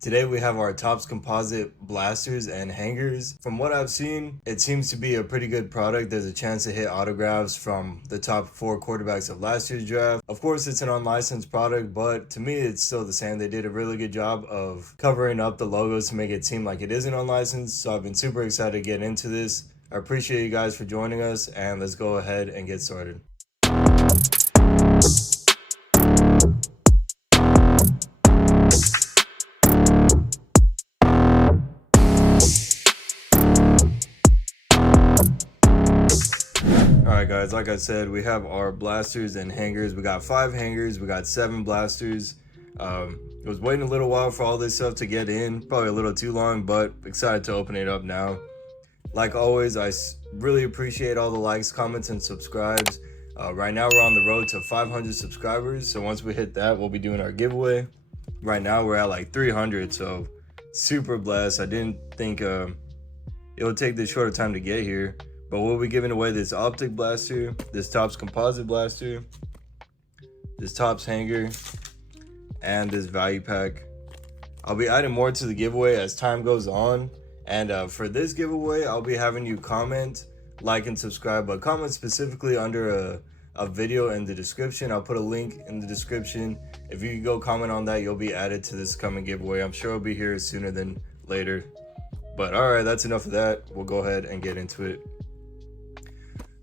Today we have our Topps Composite blasters and hangers. From what I've seen, it seems to be a pretty good product. There's a chance to hit autographs from the top 4 quarterbacks of last year's draft. Of course, it's an unlicensed product, but to me, it's still the same. They did a really good job of covering up the logos to make it seem like it isn't unlicensed. So I've been super excited to get into this. I appreciate you guys for joining us, and let's go ahead and get started. Alright guys, like I said, we have our blasters and hangers. We got 5 hangers, we got 7 blasters. I was waiting a little while for all this stuff to get in, probably a little too long, but excited to open it up now. Like always, I really appreciate all the likes, comments, and subscribes. Right now we're on the road to 500 subscribers, so once we hit that, we'll be doing our giveaway. Right now we're at like 300, so super blessed. I didn't think it would take this short of time to get here. But we'll be giving away this optic blaster, this Topps composite blaster, this Topps hanger, and this value pack. I'll be adding more to the giveaway as time goes on. And for this giveaway, I'll be having you comment, like, and subscribe, but comment specifically under a video in the description. I'll put a link in the description. If you go comment on that, you'll be added to this coming giveaway. I'm sure it'll be here sooner than later. But all right, that's enough of that. We'll go ahead and get into it.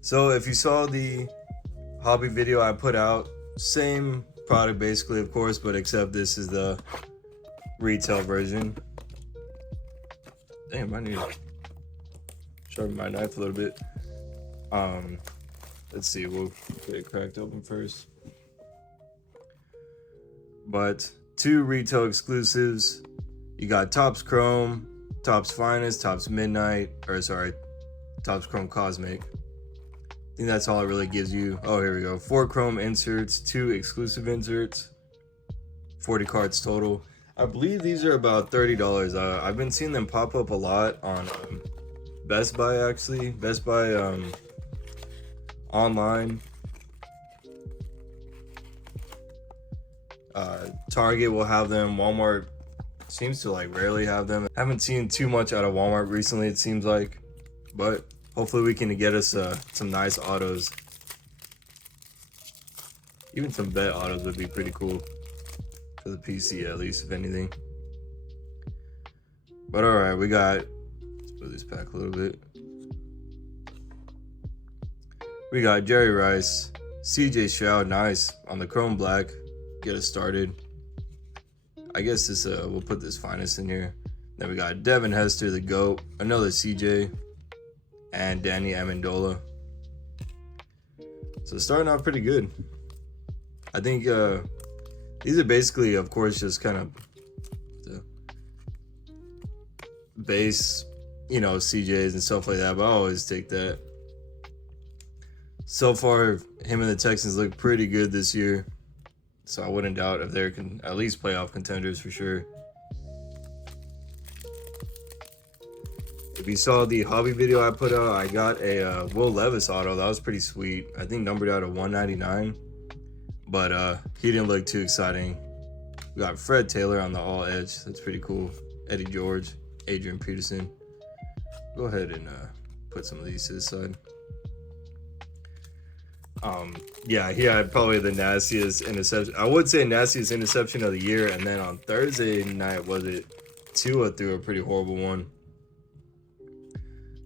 So if you saw the hobby video I put out, same product basically, of course, but except this is the retail version. Damn, I need to sharpen my knife a little bit. Let's see, we'll get it cracked open first. But 2 retail exclusives. You got Topps Chrome, Topps Finest, Topps Midnight, Topps Chrome Cosmic. I think that's all it really gives you. Oh, here we go. 4 chrome inserts, 2 exclusive inserts, 40 cards total. I believe these are about $30. I've been seeing them pop up a lot on Best Buy, actually. Best Buy online. Target will have them. Walmart seems to like rarely have them. I haven't seen too much out of Walmart recently, it seems like, but hopefully we can get us some nice autos. Even some bet autos would be pretty cool for the PC, at least, if anything. But all right, let's put this back a little bit. We got Jerry Rice, Cj Stroud, nice on the chrome black. Get us started. I guess this we'll put this finest in here. Then we got Devin Hester, the GOAT, another CJ, and Danny Amendola. So starting off pretty good. I think these are basically, of course, just kind of the base, CJs and stuff like that, but I always take that. So far, him and the Texans look pretty good this year, so I wouldn't doubt if they're at least playoff contenders for sure. If you saw the hobby video I put out, I got a Will Levis auto. That was pretty sweet. I think numbered out of 199, but he didn't look too exciting. We got Fred Taylor on the all edge. That's pretty cool. Eddie George, Adrian Peterson. Go ahead and put some of these to the side. Yeah, he had probably the nastiest interception. I would say nastiest interception of the year. And then on Thursday night, Tua threw a pretty horrible one.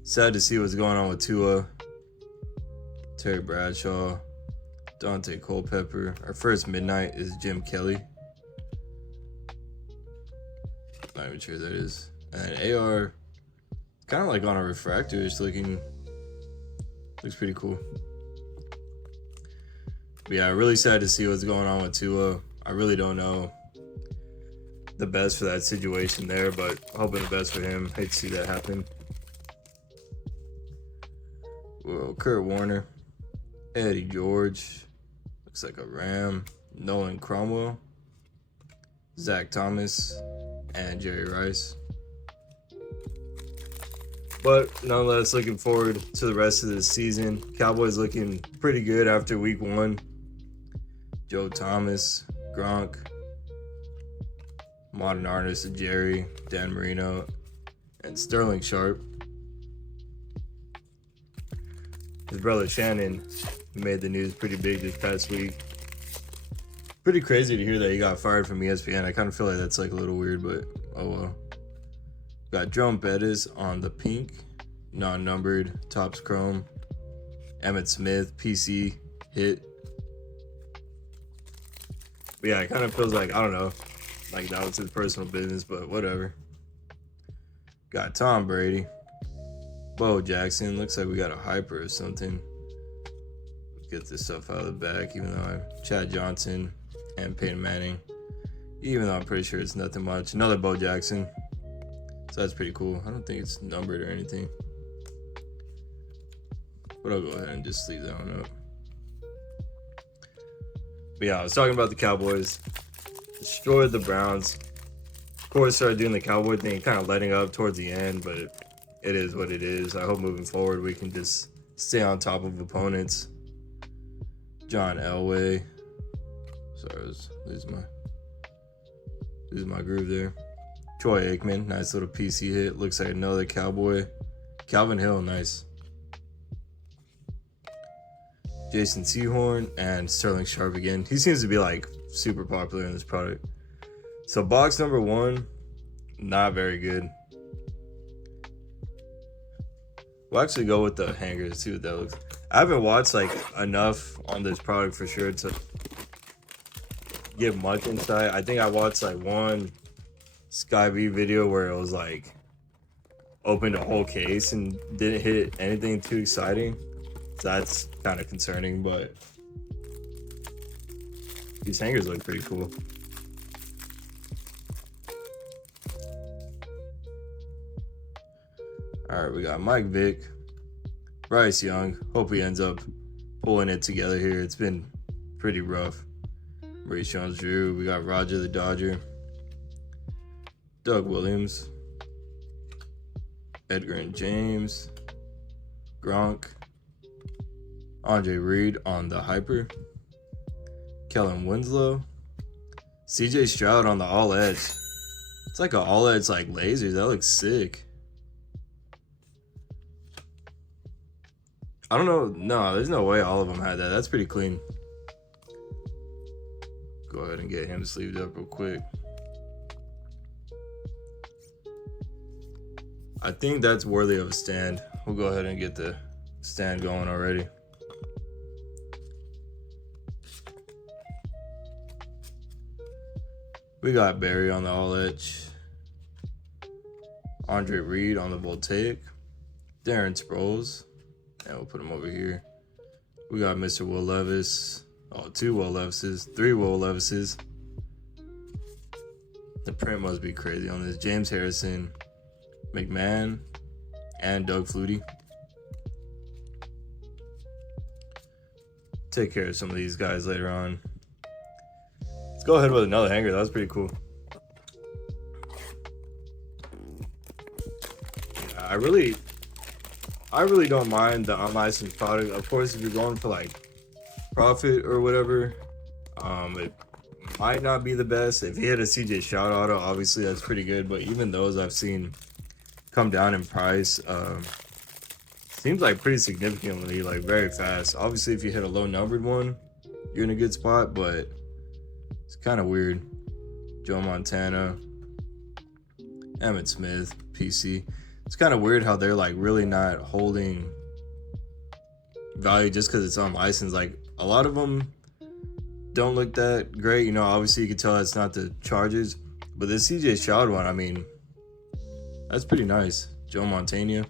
Sad to see what's going on with Tua, Terry Bradshaw, Dante Culpepper. Our first midnight is Jim Kelly. Not even sure who that is. And AR, kind of like on a refractor, just looks pretty cool. But yeah, really sad to see what's going on with Tua. I really don't know the best for that situation there, but hoping the best for him. Hate to see that happen. Well, Kurt Warner, Eddie George, looks like a Ram, Nolan Cromwell, Zach Thomas, and Jerry Rice. But nonetheless, looking forward to the rest of the season. Cowboys looking pretty good after week 1. Joe Thomas, Gronk, Modern Artist, Jerry, Dan Marino, and Sterling Sharp. His brother Shannon made the news pretty big this past week. Pretty crazy to hear that he got fired from ESPN. I kind of feel like that's like a little weird, but oh well. Got Jerome Bettis on the pink, non-numbered, Topps Chrome. Emmitt Smith, PC, hit. But yeah, it kind of feels like, I don't know, like that was his personal business, but whatever. Got Tom Brady. Bo Jackson. Looks like we got a hyper or something. Get this stuff out of the back, even though I have Chad Johnson and Peyton Manning. Even though I'm pretty sure it's nothing much. Another Bo Jackson. So that's pretty cool. I don't think it's numbered or anything. But I'll go ahead and just leave that one up. But yeah, I was talking about the Cowboys. Destroyed the Browns. Of course, started doing the Cowboy thing, kind of letting up towards the end, but it is what it is. I hope moving forward we can just stay on top of opponents. John Elway. Sorry, I was losing my groove there. Troy Aikman, nice little PC hit. Looks like another Cowboy. Calvin Hill, nice. Jason Sehorn and Sterling Sharp again. He seems to be like super popular in this product. So box number 1, not very good. We'll actually go with the hangers, see what that looks. I haven't watched like enough on this product for sure to give much insight. I think I watched like one Sky V video where it was like opened a whole case and didn't hit anything too exciting. So that's kind of concerning, but these hangers look pretty cool. All right, we got Mike Vick, Bryce Young. Hope he ends up pulling it together here. It's been pretty rough. Maurice Jones-Drew. We got Roger the Dodger, Doug Williams, Edgar and James, Gronk, Andre Reed on the hyper, Kellen Winslow, Cj Stroud on the all edge. It's like an all edge like lasers. That looks sick. I don't know. No, there's no way all of them had that. That's pretty clean. Go ahead and get him sleeved up real quick. I think that's worthy of a stand. We'll go ahead and get the stand going already. We got Barry on the all edge, Andre Reed on the voltaic, Darren Sproles, and we'll put him over here. We got Mr. Will Levis. Oh, 2 Will Levises, 3 Will Levises. The print must be crazy on this. James Harrison, McMahon, and Doug Flutie. Take care of some of these guys later on. Let's go ahead with another hanger. That was pretty cool. Yeah, I really don't mind the unlicensed product. Of course, if you're going for like profit or whatever, it might not be the best. If you hit a Cj Stroud auto, obviously that's pretty good. But even those I've seen come down in price. Seems like pretty significantly, like very fast. Obviously, if you hit a low numbered one, you're in a good spot, but it's kind of weird. Joe Montana, Emmitt Smith, PC. It's kind of weird how they're like really not holding value just because it's unlicensed. Like a lot of them don't look that great. You know, obviously you can tell that's not the Chargers, but this CJ Stroud one, I mean, that's pretty nice. Joe Montana,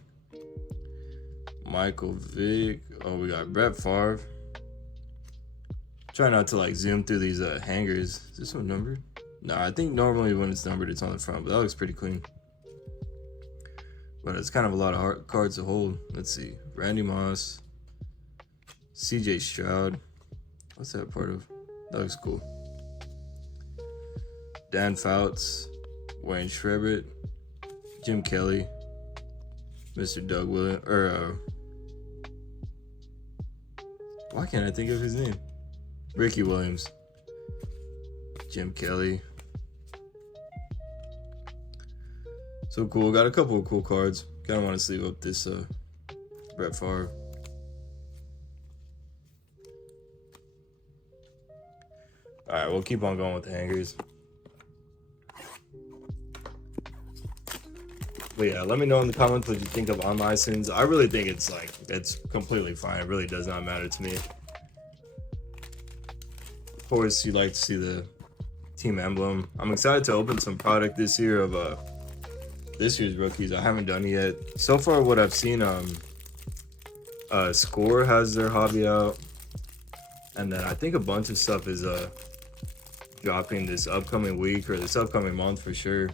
Michael Vick. Oh, we got Brett Favre. Try not to like zoom through these hangers. Is this one numbered? No, I think normally when it's numbered, it's on the front, but that looks pretty clean. But it's kind of a lot of hard cards to hold. Let's see. Randy Moss, CJ Stroud. What's that part of? That looks cool. Dan Fouts, Wayne Shrebbert, Jim Kelly, Mr. Doug Williams, why can't I think of his name? Ricky Williams, Jim Kelly, So cool. Got a couple of cool cards. Kind of want to sleeve up this Brett Favre. All right, we'll keep on going with the hangers. But yeah, let me know in the comments what you think of unlicensed. I really think it's completely fine. It really does not matter to me. Of course, you'd like to see the team emblem. I'm excited to open some product this year of this year's rookies. I haven't done it yet. So far, what I've seen, Score has their hobby out, and then I think a bunch of stuff is dropping this upcoming week or this upcoming month for sure.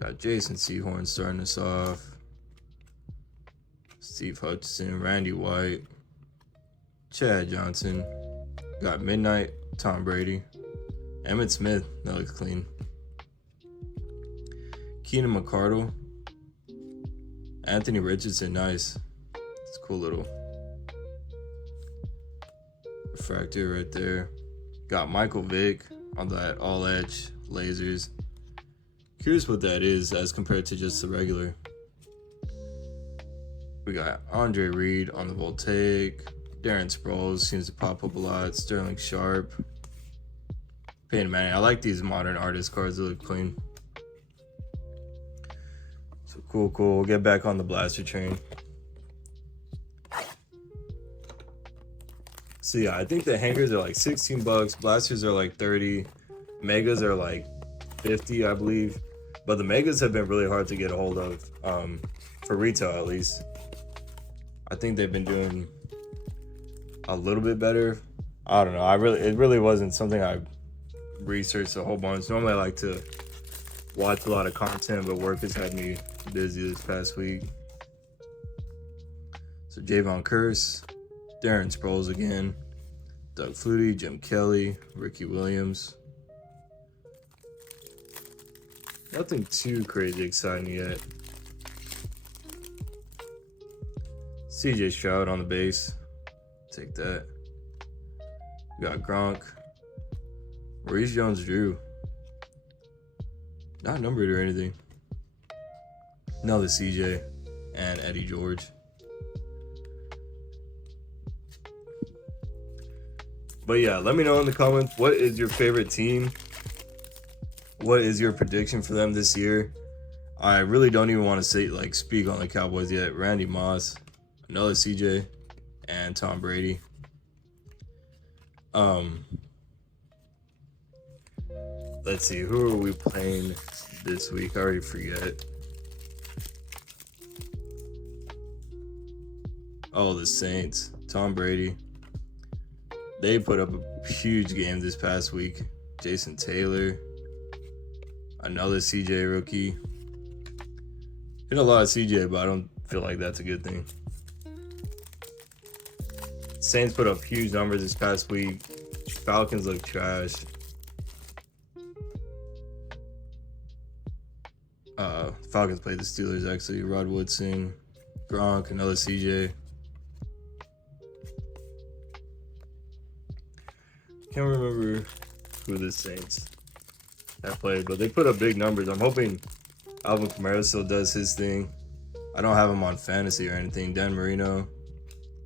Got Jason Sehorn starting us off. Steve Hutchinson, Randy White, Chad Johnson. Got Midnight, Tom Brady. Emmitt Smith, that looks clean. Keenan McCardle. Anthony Richardson, nice. It's a cool little refractor right there. Got Michael Vick on that all edge lasers. Curious what that is as compared to just the regular. We got Andre Reed on the Voltaic. Darren Sproles seems to pop up a lot. Sterling Sharp. Peyton Manning. I like these modern artist cards. They look clean. So cool. We'll get back on the blaster train. So yeah, I think the hangers are like 16 bucks. Blasters are like 30. Megas are like 50, I believe. But the megas have been really hard to get a hold of, for retail at least. I think they've been doing a little bit better. I don't know. It really wasn't something I researched a whole bunch. Normally I like to watch a lot of content, but work has had me busy this past week. So Javon Curse, Darren Sproles again, Doug Flutie, Jim Kelly, Ricky Williams. Nothing too crazy exciting yet. Cj Stroud on the base. Take that. We got Gronk. Maurice Jones-Drew. Not numbered or anything. Another CJ and Eddie George. But yeah, let me know in the comments, what is your favorite team? What is your prediction for them this year? I really don't even want to speak on the Cowboys yet. Randy Moss, another CJ, and Tom Brady. Let's see, who are we playing this week? I already forget. Oh, the Saints. Tom Brady. They put up a huge game this past week. Jason Taylor. Another CJ rookie. Hit a lot of CJ, but I don't feel like that's a good thing. Saints put up huge numbers this past week. Falcons look trash. Falcons played the Steelers actually. Rod Woodson, Gronk, another CJ. Can't remember who the Saints have played, but they put up big numbers. I'm hoping Alvin Kamara still does his thing. I don't have him on fantasy or anything. Dan Marino,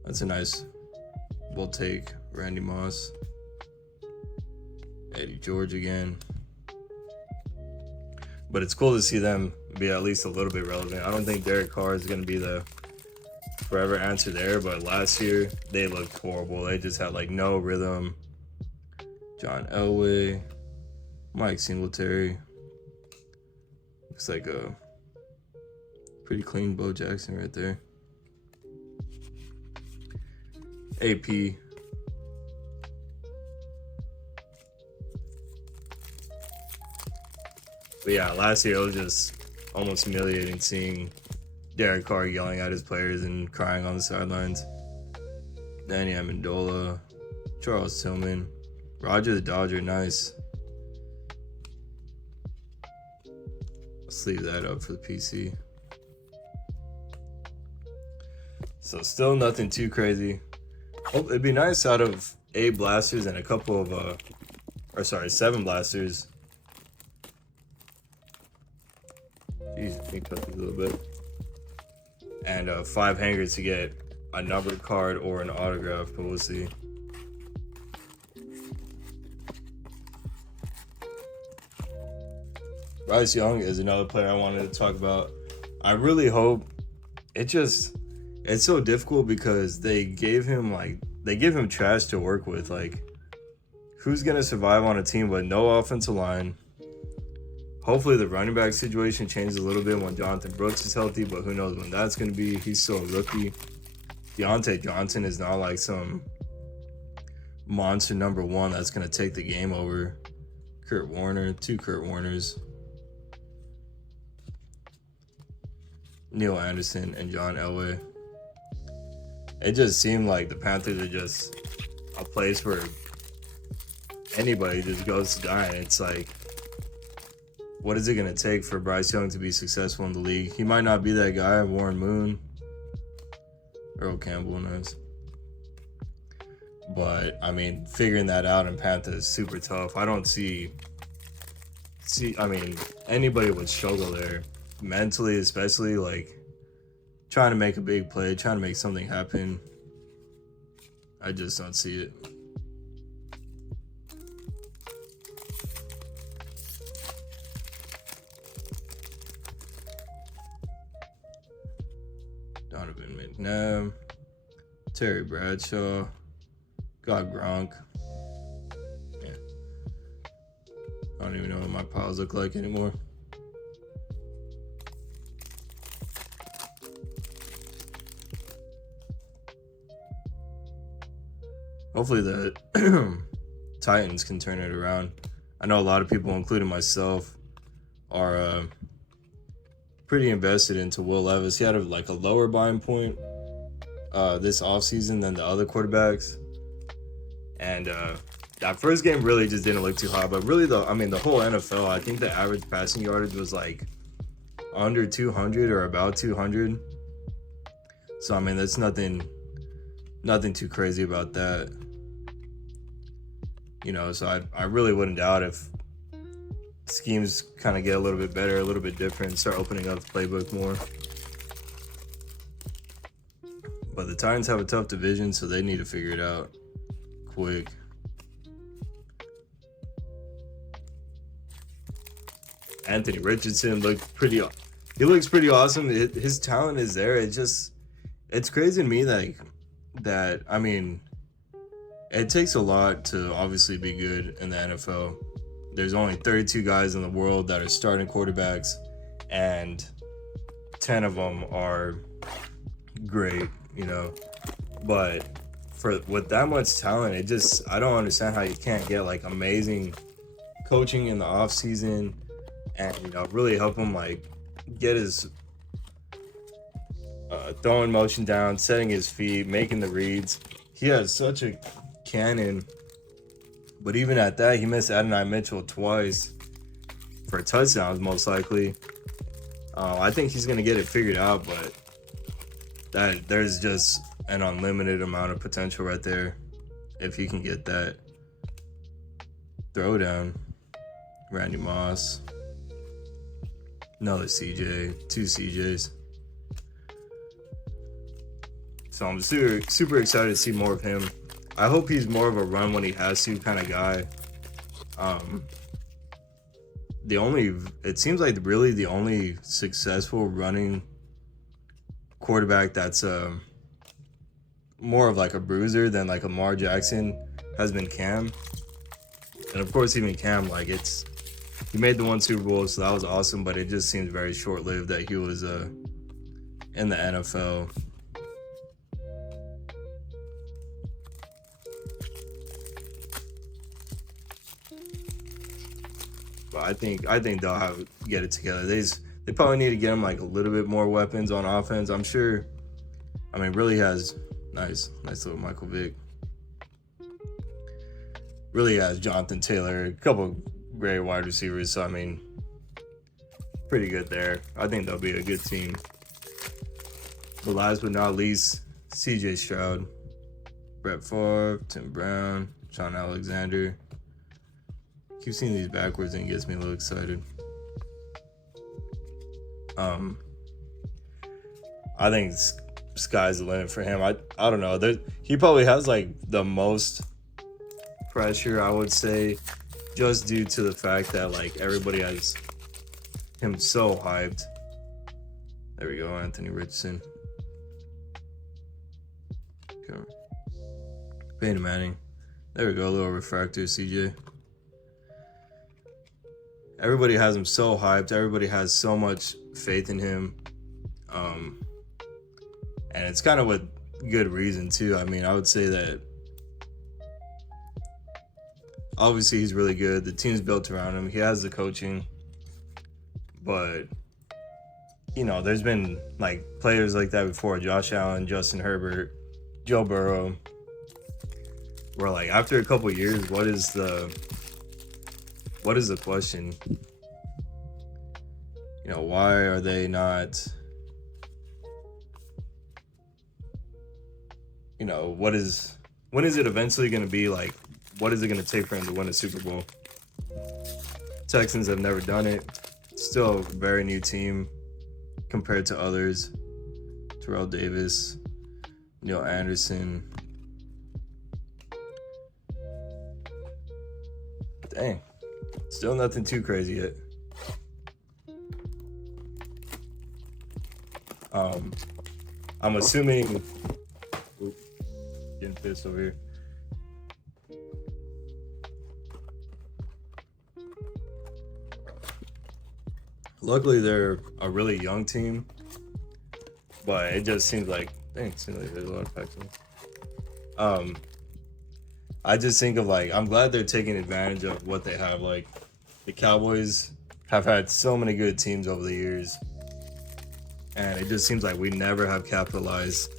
that's a nice we'll take. Randy Moss. Eddie George again. But it's cool to see them be at least a little bit relevant. I don't think Derek Carr is going to be the forever answer there, but last year they looked horrible. They just had no rhythm. John Elway, Mike Singletary. Looks like a pretty clean Bo Jackson right there. AP. But yeah, last year it was just almost humiliating seeing Derek Carr yelling at his players and crying on the sidelines. Danny Amendola, Charles Tillman, Roger the Dodger, nice. Let's leave that up for the PC. So still nothing too crazy. Oh, it'd be nice out of 8 blasters and a couple of 7 blasters. Jeez, let me cut these a little bit. And 5 hangers to get a numbered card or an autograph, but we'll see. Bryce Young is another player I wanted to talk about. I really hope it's so difficult because they give him trash to work with. Like, who's gonna survive on a team with no offensive line? Hopefully the running back situation changes a little bit when Jonathan Brooks is healthy, but who knows when that's gonna be. He's still a rookie. Deontay Johnson is not like some monster number one that's gonna take the game over. Kurt Warner, 2 Kurt Warners. Neil Anderson and John Elway. It just seemed like the Panthers are just a place where anybody just goes to die. And it's like, what is it going to take for Bryce Young to be successful in the league? He might not be that guy. Warren Moon, Earl Campbell knows. But, I mean, figuring that out in Panthers is super tough. I don't see, I mean, anybody would struggle there. Mentally, especially, like, trying to make a big play, trying to make something happen. I just don't see it. Donovan McNabb, Terry Bradshaw, got Gronk. Yeah. I don't even know what my piles look like anymore. Hopefully the Titans can turn it around. I know a lot of people, including myself, are pretty invested into Will Levis. He had a lower buying point this offseason than the other quarterbacks. And that first game really just didn't look too hot. But really, the whole NFL, I think the average passing yardage was like under 200 or about 200. So, I mean, that's nothing too crazy about that. You know, so I really wouldn't doubt if schemes kind of get a little bit better, a little bit different, start opening up the playbook more. But the Titans have a tough division, so they need to figure it out quick. Anthony Richardson looks pretty awesome. His talent is there. It's crazy to me that I mean, it takes a lot to obviously be good in the NFL. There's only 32 guys in the world that are starting quarterbacks, and 10 of them are great, you know. But with that much talent, I don't understand how you can't get like amazing coaching in the off season and, you know, really help him like get his throwing motion down, setting his feet, making the reads. He has such a cannon, but even at that, he missed Adonai Mitchell twice for touchdowns, most likely. I think he's gonna get it figured out, but there's just an unlimited amount of potential right there if he can get that throw down. Randy Moss, another CJ, 2 CJs. So I'm super excited to see more of him. I hope he's more of a run when he has to kind of guy. It seems like really the only successful running quarterback that's more of like a bruiser than like Lamar Jackson has been Cam. And of course, even Cam, like he made the 1 Super Bowl, so that was awesome, but it just seems very short-lived that he was in the NFL. But I think they'll get it together. They probably need to get him like a little bit more weapons on offense. I'm sure. I mean, really has nice little Michael Vick. Really has Jonathan Taylor, a couple great wide receivers. So I mean, pretty good there. I think they'll be a good team. But last but not least, Cj Stroud, Brett Favre, Tim Brown, Sean Alexander. Keep seeing these backwards and it gets me a little excited. I think sky's the limit for him. I don't know. He probably has like the most pressure, I would say, just due to the fact that like everybody has him so hyped. There we go, Anthony Richardson. Okay. Peyton Manning. There we go, a little refractor, CJ. Everybody has him so hyped. Everybody has so much faith in him. And it's kind of with good reason, too. I mean, I would say that obviously he's really good. The team's built around him. He has the coaching. But, you know, there's been, like, players like that before. Josh Allen, Justin Herbert, Joe Burrow. Where, like, after a couple years, what is the question? You know, why are they not, you know, when is it eventually going to be like, what is it going to take for him to win a Super Bowl? Texans have never done it. Still a very new team compared to others. Terrell Davis, Neil Anderson. Dang. Still nothing too crazy yet. I'm assuming. Oops, getting pissed over here. Luckily, they're a really young team, but it just seems like, there's a lot of factors. I just think of like, I'm glad they're taking advantage of what they have. Like, the Cowboys have had so many good teams over the years, and it just seems like we never have capitalized.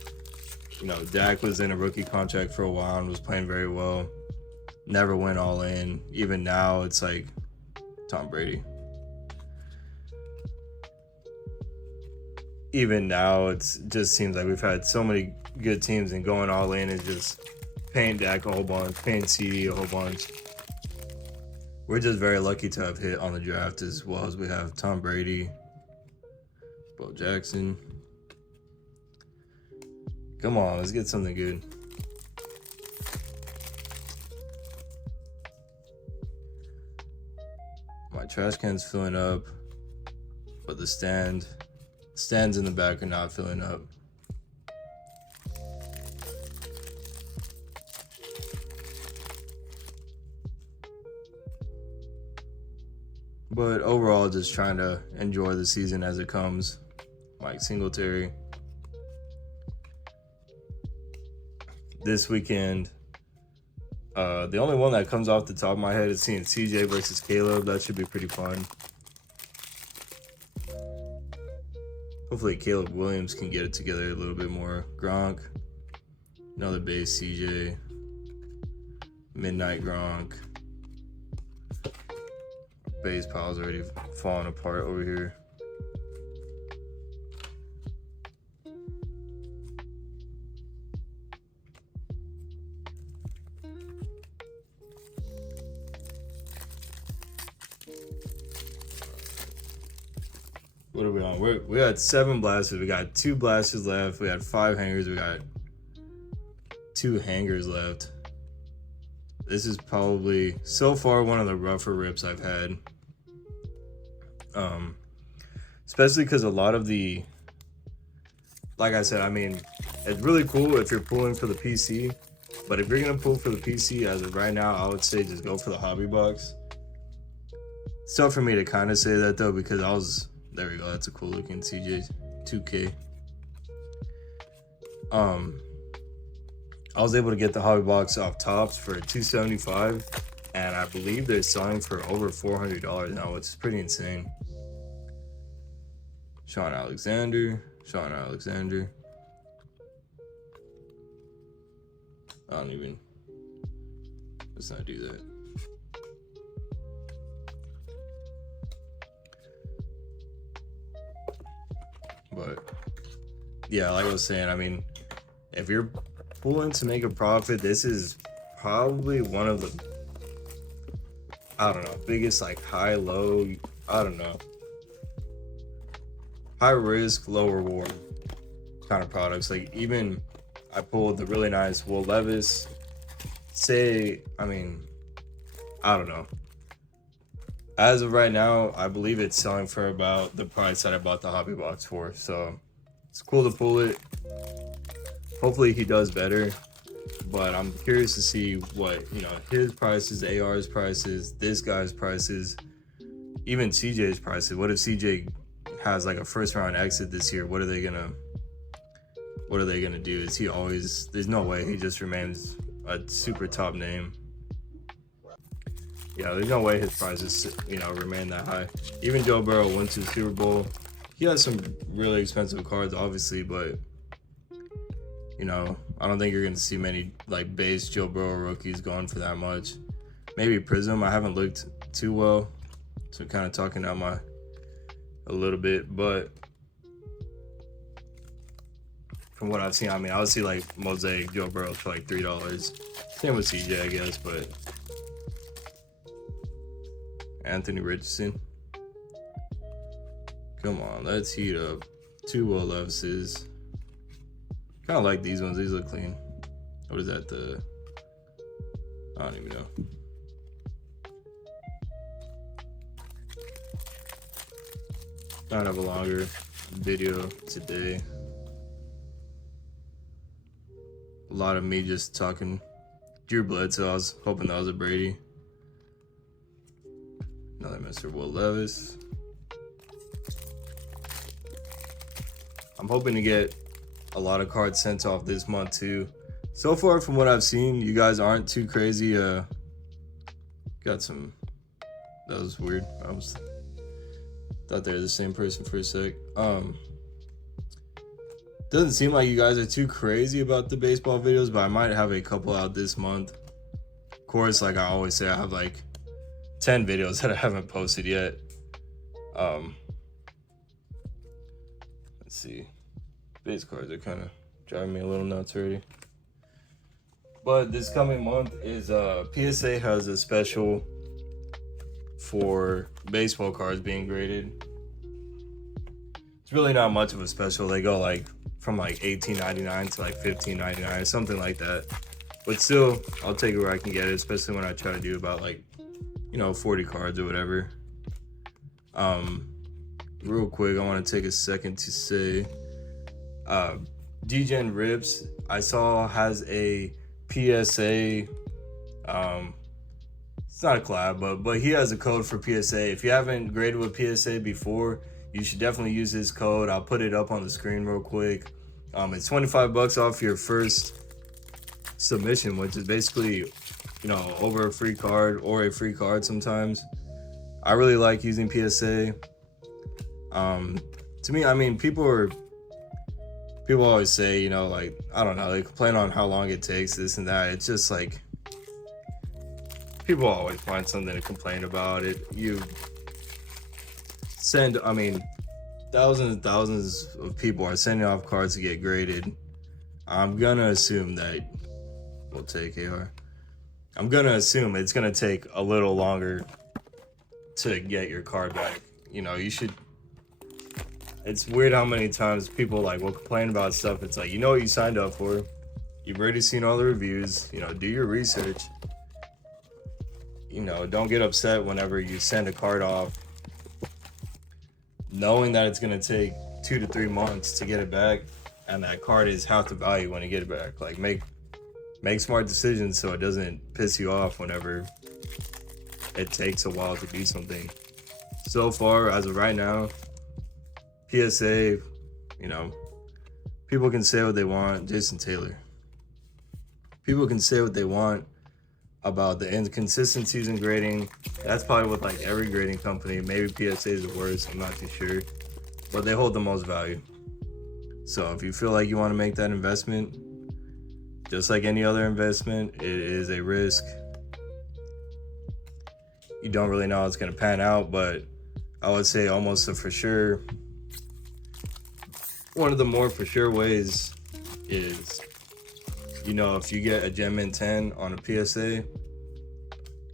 You know, Dak was in a rookie contract for a while and was playing very well. Never went all in. Even now, it's like Tom Brady. Even now, it just seems like we've had so many good teams, and going all in is just paying Dak a whole bunch, paying CD a whole bunch. We're just very lucky to have hit on the draft as well as we have Tom Brady, Bo Jackson. Come on, let's get something good. My trash can's filling up, but the stands in the back are not filling up. But overall, just trying to enjoy the season as it comes. Mike Singletary. This weekend, the only one that comes off the top of my head is seeing CJ versus Caleb. That should be pretty fun. Hopefully Caleb Williams can get it together a little bit more. Gronk, another base CJ, Midnight Gronk. Base pile's already falling apart over here. What are we on? We got 7 blasters. We got 2 blasters left. We had 5 hangers. We got 2 hangers left. This is probably, so far, one of the rougher rips I've had. Especially because a lot of the, like I said, I mean, it's really cool if you're pulling for the PC. But if you're going to pull for the PC, as of right now, I would say just go for the hobby box. It's tough for me to kind of say that, though, because there we go. That's a cool looking CJ 2K. I was able to get the hobby box off Tops for $275, and I believe they're selling for over $400 now, which is pretty insane. Sean Alexander. Let's not do that. But yeah, like I was saying, I mean, if you're pulling to make a profit, this is probably one of the, I don't know, biggest like high low, I don't know. high risk, low reward kind of products. Like even I pulled the really nice Will Levis. I don't know. As of right now, I believe it's selling for about the price that I bought the hobby box for. So it's cool to pull it. Hopefully he does better. But I'm curious to see what, his prices, AR's prices, this guy's prices, even CJ's prices. What if CJ has like a first round exit this year? What are they gonna do? Is he always, there's no way he just remains a super top name. Yeah, there's no way his prices, remain that high. Even Joe Burrow went to the Super Bowl. He has some really expensive cards, obviously, but I don't think you're going to see many like base Joe Burrow rookies going for that much. Maybe Prism. I haven't looked too well, so kind of talking out a little bit. But from what I've seen, I would see like Mosaic Joe Burrow for like $3. Same with CJ, I guess. But Anthony Richardson. Come on, let's heat up. 2 Will Levises. Kind of like these ones. These look clean. What is that? I don't even know. Trying to have a longer video today. A lot of me just talking. Drew Bledsoe. I was hoping that was a Brady. Another Mr. Will Levis. I'm hoping to get a lot of cards sent off this month too. So far from what I've seen, you guys aren't too crazy. Got some, that was weird. Thought they were the same person for a sec. Doesn't seem like you guys are too crazy about the baseball videos, but I might have a couple out this month. Of course, like I always say, I have like 10 videos that I haven't posted yet. Let's see. Base cards are kind of driving me a little nuts already. But this coming month is PSA has a special for baseball cards being graded. It's really not much of a special. They go like from like $18.99 to like $15.99 or something like that. But still, I'll take it where I can get it, especially when I try to do about like 40 cards or whatever. Real quick, I want to take a second to say DGen Rips, I saw, has a PSA. It's not a collab, but he has a code for PSA. If you haven't graded with PSA before, you should definitely use his code. I'll put it up on the screen real quick. It's $25 off your first submission, which is basically over a free card or a free card sometimes. I really like using PSA. To me, people always say, like, I don't know, they complain on how long it takes, this and that. It's just like, people always find something to complain about. You send, thousands and thousands of people are sending off cards to get graded. I'm gonna assume that, we'll take AR. I'm gonna assume it's gonna take a little longer to get your card back. You should. It's weird how many times people will complain about stuff. It's like, what you signed up for. You've already seen all the reviews. Do your research. Don't get upset whenever you send a card off, knowing that it's gonna take 2 to 3 months to get it back, and that card is half the value when you get it back. Like make smart decisions so it doesn't piss you off whenever it takes a while to do something. So far, as of right now, PSA, people can say what they want. Jason Taylor. People can say what they want about the inconsistencies in grading. That's probably with every grading company. Maybe PSA is the worst, I'm not too sure. But they hold the most value. So if you feel like you want to make that investment, just like any other investment, it is a risk. You don't really know how it's going to pan out, but I would say almost a for sure. One of the more for sure ways is, if you get a Gem Mint 10 on a PSA,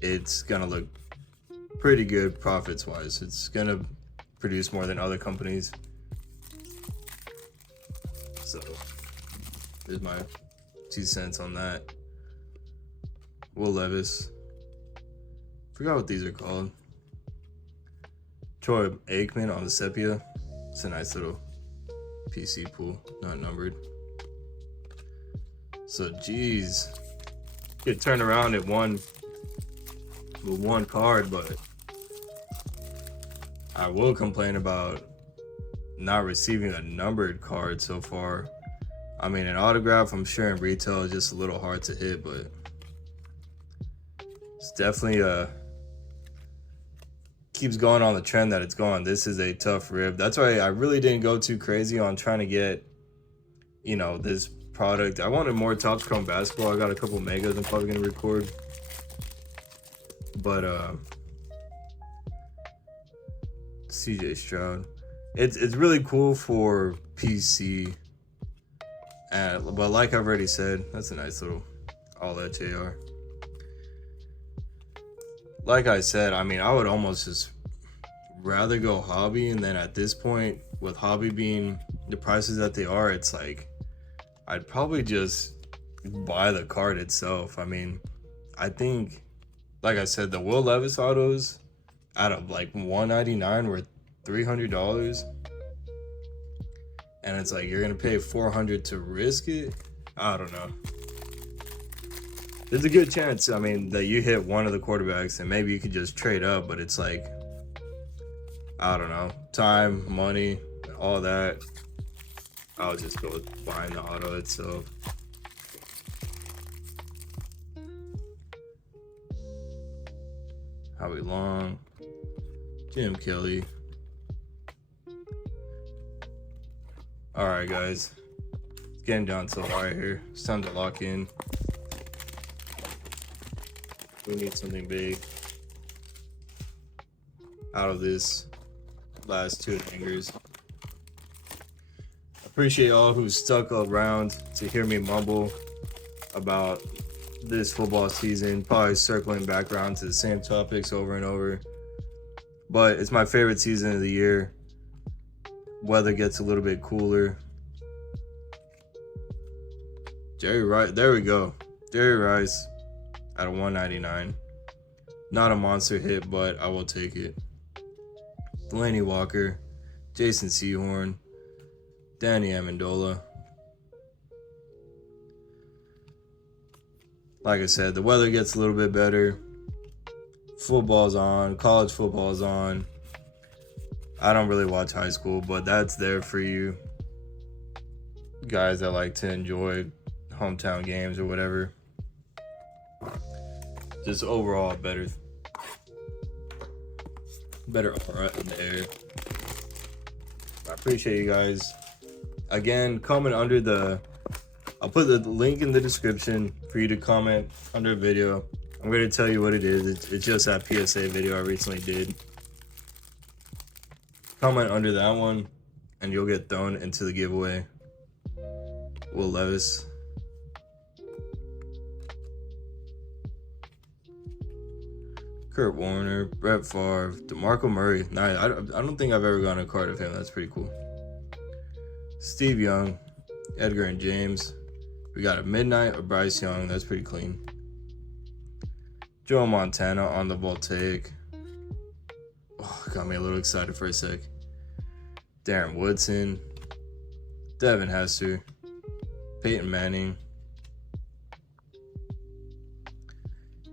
it's going to look pretty good profits wise. It's going to produce more than other companies. So there's my 2 cents on that. Will Levis. Forgot what these are called. Troy Aikman on the Sepia. It's a nice little PC pool, not numbered. So geez, get turned around at with one card, but I will complain about not receiving a numbered card so far. I mean, an autograph, I'm sure in retail is just a little hard to hit, but it's definitely keeps going on the trend that it's going. This is a tough rib. That's why I really didn't go too crazy on trying to get, you know, this product. I wanted more Topps Chrome basketball. I got a couple megas I'm probably gonna record, but Cj Stroud, it's really cool for PC, but like I've already said, that's a nice little all that JR. Like I said, I mean, I would almost just rather go hobby, and then at this point, with hobby being the prices that they are, it's like I'd probably just buy the card itself. I mean, I think, like I said, the Will Levis autos out of like $199 were $300, and it's like you're gonna pay $400 to risk it. I don't know. There's a good chance, I mean, that you hit one of the quarterbacks and maybe you could just trade up, but it's like, I don't know, time, money, all that. I'll just go with buying the auto itself. Howie Long, Jim Kelly. All right, guys, it's getting down to the wire here. It's time to lock in. We need something big out of this last 2 hangers. Appreciate y'all who stuck around to hear me mumble about this football season, probably circling back around to the same topics over and over. But it's my favorite season of the year. Weather gets a little bit cooler. Jerry Rice, there we go. Jerry Rice out of $199. Not a monster hit, but I will take it. Delaney Walker, Jason Sehorn, Danny Amendola. Like I said, the weather gets a little bit better. Football's on, college football's on. I don't really watch high school, but that's there for you guys that like to enjoy hometown games or whatever. Just overall better aura in the air. I appreciate you guys. Again, comment under I'll put the link in the description for you to comment under a video. I'm going to tell you what it is. It's just that PSA video I recently did. Comment under that one and you'll get thrown into the giveaway. Will Levis. Kurt Warner, Brett Favre, DeMarco Murray. Nah, I don't think I've ever gotten a card of him. That's pretty cool. Steve Young, Edgar and James. We got a Midnight of Bryce Young. That's pretty clean. Joe Montana on the Voltaic. Oh, got me a little excited for a sec. Darren Woodson, Devin Hester, Peyton Manning,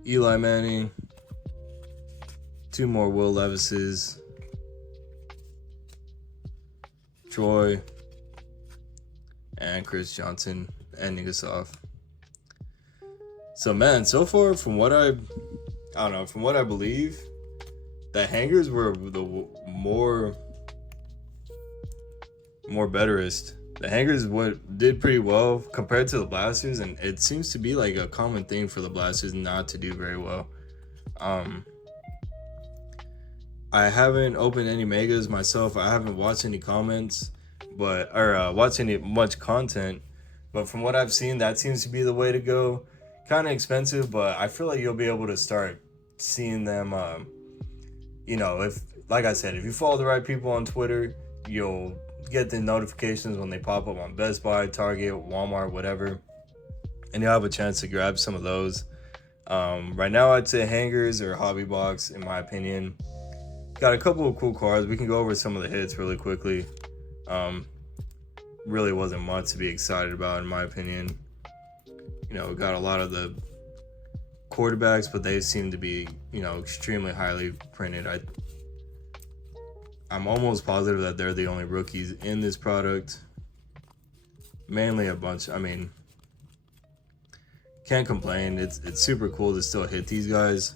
Eli Manning. 2 more Will Levises. Troy and Chris Johnson ending us off. So man, so far from what I believe, the hangers were the more betterest. The hangers did pretty well compared to the blasters, and it seems to be like a common thing for the blasters not to do very well. I haven't opened any megas myself. I haven't watched any comments, or watched any much content. But from what I've seen, that seems to be the way to go. Kind of expensive, but I feel like you'll be able to start seeing them. You know, if, like I said, if you follow the right people on Twitter, you'll get the notifications when they pop up on Best Buy, Target, Walmart, whatever, and you'll have a chance to grab some of those. Right now, I'd say hangers or hobby box, in my opinion. Got a couple of cool cards. We can go over some of the hits really quickly. Really wasn't much to be excited about, in my opinion. You know, got a lot of the quarterbacks, but they seem to be, you know, extremely highly printed. I'm almost positive that they're the only rookies in this product. Mainly a bunch, I mean, can't complain. It's super cool to still hit these guys.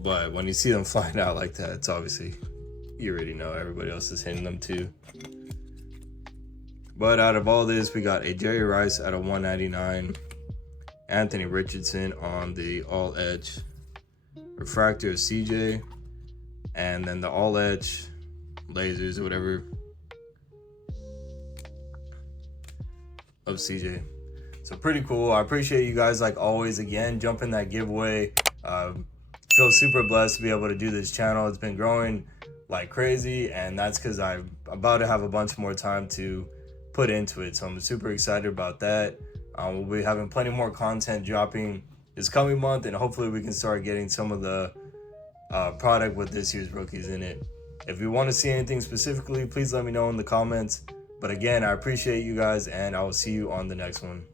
But when you see them flying out like that, it's obviously, you already know everybody else is hitting them too. But out of all this, we got a Jerry Rice at a 199, Anthony Richardson on the all edge, refractor of CJ, and then the all edge lasers or whatever of CJ. So pretty cool. I appreciate you guys, like always, again, jumping that giveaway. Feel super blessed to be able to do this channel. It's been growing like crazy, and that's because I'm about to have a bunch more time to put into it. So I'm super excited about that. We'll be having plenty more content dropping this coming month, and hopefully we can start getting some of the product with this year's rookies in it. If you want to see anything specifically, please let me know in the comments. But again, I appreciate you guys, and I will see you on the next one.